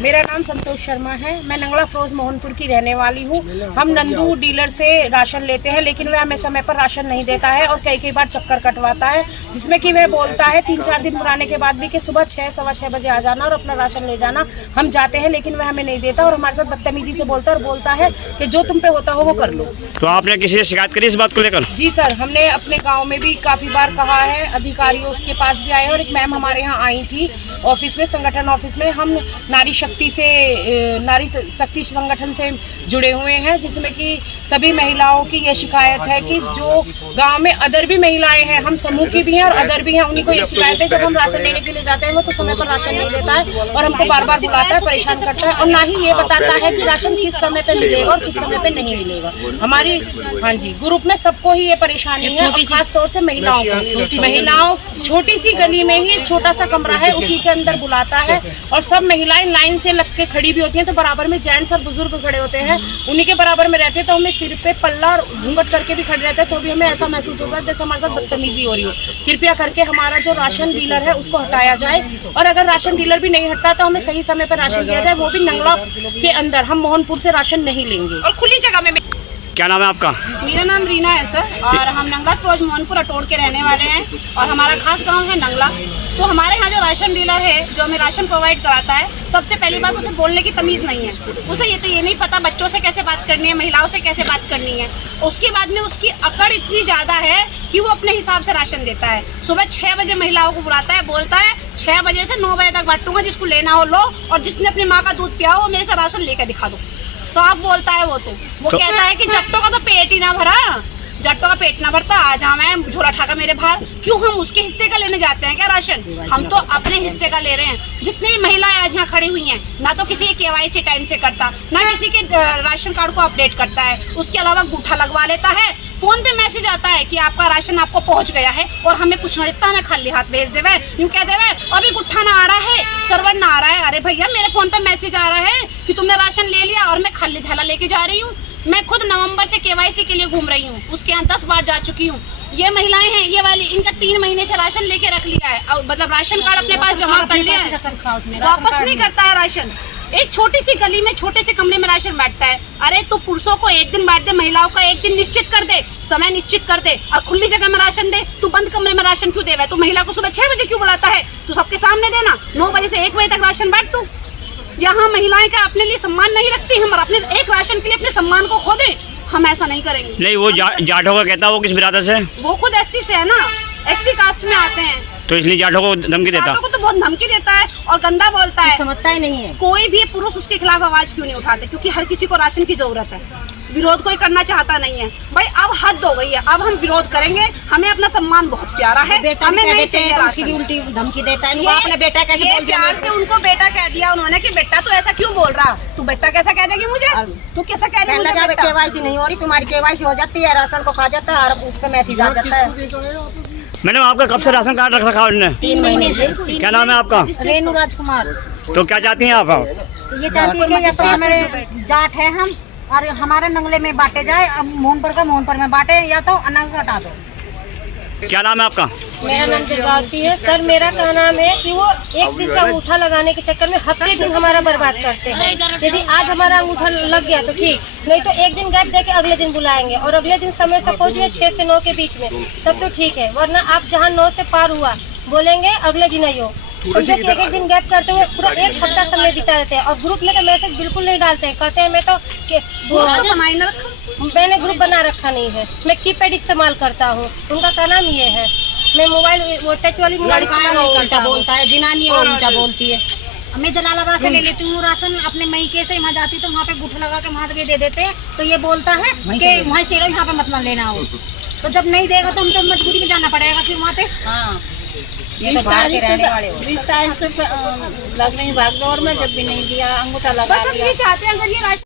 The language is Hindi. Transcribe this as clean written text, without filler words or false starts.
मेरा नाम संतोष शर्मा है। मैं नंगला फरोज मोहनपुर की रहने वाली हूँ। हम नंदू डीलर से राशन लेते हैं, लेकिन वह हमें समय पर राशन नहीं देता है और कई बार चक्कर कटवाता है, जिसमें कि वह बोलता है 3-4 दिन पुराने के बाद भी कि सुबह 6-6:15 बजे आ जाना और अपना राशन ले जाना। हम जाते हैं लेकिन वह हमें नहीं देता और हमारे साथ बदतमीजी से बोलता है और बोलता है कि जो तुम पे होता हो वो कर लो। तो आपने किसी से शिकायत करी इस बात को लेकर? जी सर, हमने अपने गाँव में भी काफ़ी बार कहा है, अधिकारियों उसके पास भी आए और एक मैम हमारे यहाँ आई थी ऑफिस में, संगठन ऑफिस में। हम नारी शक्ति संगठन से जुड़े हुए हैं, जिसमें कि सभी महिलाओं की ये शिकायत है कि जो गांव में अदर भी महिलाएं हैं, हम समूह की भी हैं और अदर भी हैं, उन्हीं को ये शिकायत है जब हम राशन लेने के लिए जाते हैं वो तो समय पर राशन नहीं देता है और हमको बार बार बुलाता है, परेशान करता है और ना ही ये बताता है कि राशन किस समय पे मिलेगा और किस समय पे नहीं मिलेगा। हमारी ग्रुप में सबको ही ये परेशानी है, खास तौर से महिलाओं छोटी सी गली में ही छोटा सा कमरा है, उसी के अंदर बुलाता है और सब महिलाएं लाइन से लग के खड़ी भी होती हैं, तो बराबर में जेंट्स और बुजुर्ग खड़े होते हैं, उन्हीं के बराबर में रहते हैं, तो हमें सिर पे पल्ला और घूंघट करके भी खड़े रहते हैं, तो भी हमें ऐसा महसूस होता है जैसे हमारे साथ बदतमीजी हो रही हो। कृपया करके हमारा जो राशन डीलर है उसको हटाया जाए और अगर राशन डीलर भी नहीं हटता तो हमें सही समय पर राशन दिया जाए, वो भी नंगला के अंदर। हम मोहनपुर से राशन नहीं लेंगे और खुली जगह में। क्या नाम है आपका? मेरा नाम रीना है सर और हम नंगला फरोज मोहनपुर अटोड़ के रहने वाले हैं और हमारा खास गांव है नंगला। तो हमारे यहाँ जो राशन डीलर है जो हमें राशन प्रोवाइड कराता है, सबसे पहली बात उसे बोलने की तमीज़ नहीं है, उसे ये नहीं पता बच्चों से कैसे बात करनी है, महिलाओं से कैसे बात करनी है। उसके बाद में उसकी अकड़ इतनी ज़्यादा है कि वो अपने हिसाब से राशन देता है। सुबह 6 बजे महिलाओं को बुलाता है, बोलता है 6 बजे से 9 बजे तक बांटूंगा, जिसको लेना हो लो और जिसने अपनी माँ का दूध पिया हो मेरे से राशन लेकर दिखा दो। साफ बोलता है वो तो कहता है कि जट्टों का तो पेट ही ना भरा, जट्टों का पेट ना भरता आ जा मैं झोला ठाका मेरे बाहर, क्यों हम उसके हिस्से का लेने जाते हैं क्या राशन? हम तो अपने हिस्से का ले रहे हैं। जितनी भी महिलाएं आज यहाँ खड़ी हुई हैं, ना तो किसी के KYC टाइम से करता, ना किसी के राशन कार्ड को अपडेट करता है, उसके अलावा अंगूठा लगवा लेता है, फोन पे मैसेज आता है कि आपका राशन आपको पहुंच गया है और हमें कुछ ना देता, हमें खाली हाथ भेज देवे, यूं कह देवे अभी गुट्ठा ना आ रहा है, सर्वर ना आ रहा है। अरे भैया मेरे फोन पे मैसेज आ रहा है कि तुमने राशन ले लिया और मैं खाली थैला लेके जा रही हूँ। मैं खुद नवंबर से KYC के लिए घूम रही हूँ, उसके यहाँ 10 बार जा चुकी हूँ। ये महिलाएं हैं, ये वाली, इनका 3 महीने से राशन लेके रख लिया है, मतलब राशन कार्ड अपने पास जमा कर लिया है, वापस नहीं करता है राशन। एक छोटी सी गली में छोटे से कमरे में राशन बांटता है। अरे तो पुरुषों को एक दिन बांट दे, महिलाओं का एक दिन निश्चित कर दे, समय निश्चित कर दे और खुली जगह में राशन दे। तू बंद कमरे में राशन क्यों देवे? तू महिला को सुबह 6 बजे क्यों बुलाता है? तू सबके सामने देना, 9 बजे से 1 बजे तक राशन बांट। तू यहाँ महिलाएं का अपने लिए सम्मान नहीं रखती, हम अपने एक राशन के लिए अपने सम्मान को खो दे, हम ऐसा नहीं करेंगे। नहीं, वो जाटों का कहता है, वो किस बिरादर से? वो खुद SC से है ना, SC कास्ट में आते हैं, तो इसलिए जाटों को धमकी देता है। जाटों को तो बहुत धमकी देता है और गंदा बोलता है, समझता ही नहीं है। कोई भी पुरुष उसके खिलाफ आवाज क्यों नहीं उठाते? क्योंकि हर किसी को राशन की जरूरत है, विरोध कोई करना चाहता नहीं है। भाई अब हद हो गई है, अब हम विरोध करेंगे, हमें अपना सम्मान बहुत प्यारा है, हमें नहीं चाहिए राशन। उल्टी धमकी देता है, अपने बेटा कैसे बोल दिया? प्यार से उनको बेटा कह दिया उन्होंने कि बेटा तू ऐसा क्यों बोल रहा? तू बेटा कैसा कह देगी मुझे? तू कैसा कह देगी मुझे? KYC नहीं हो रही, तुम्हारी KYC हो जाती है, राशन को खा जाता है और उसका मैसेज आ जाता है। मैडम आपका कब से राशन कार्ड रख रखा है? 3 महीने से। क्या नाम है आपका? रेणु राजकुमार। तो क्या चाहती हैं आप? ये चाहती है कि या तो हमारे जाट है हम और हमारे नंगले में बांटे जाए, मोहनपुर का मोहनपुर में बांटे, या तो अनंग हटा दो। क्या नाम है आपका? मेरा नाम दुर्गावती है सर। मेरा कहना है कि वो एक दिन का अंगूठा लगाने के चक्कर में हफ्ते दिन हमारा बर्बाद करते हैं। यदि आज हमारा अंगूठा लग गया तो ठीक, नहीं तो एक दिन गैप देके अगले दिन बुलाएंगे और अगले दिन समय से पहुँचे 6 से 9 के बीच में, तब तो ठीक है, वरना आप जहाँ 9 से पार हुआ बोलेंगे अगले दिन आइयो। समझे कि एक दिन गैप करते हुए पूरा 1 हफ्ता समय बिता देते हैं और ग्रुप में तो मैसेज बिल्कुल नहीं डालते हैं, कहते हैं मैं तो मैंने ग्रुप बना रखा नहीं है, मैं कीपैड इस्तेमाल करता हूँ। उनका क्या नाम ये है, मैं मोबाइल वो टच वाली मोबाइल इस्तेमाल नहीं करता बोलता है, जिनानी और उल्टा बोलती है। मैं जलालाबाद से ले लेती हूँ राशन, अपने मैके से वहाँ जाती तो वहाँ पे गुठ लगा के वहाँ पे दे देते हैं, तो ये बोलता है कि वहाँ से लो, यहाँ पे मत लेना हो। तो जब नहीं देगा तो हमको मजबूरी में जाना पड़ेगा फिर वहाँ पे। हाँ, ये तो बाहर के रहने वाले हो। 20 तारीख से लग रही भागदौड़ में, जब भी नहीं दिया अंगूठा लगा दिया। ये चाहते हैं अगर ये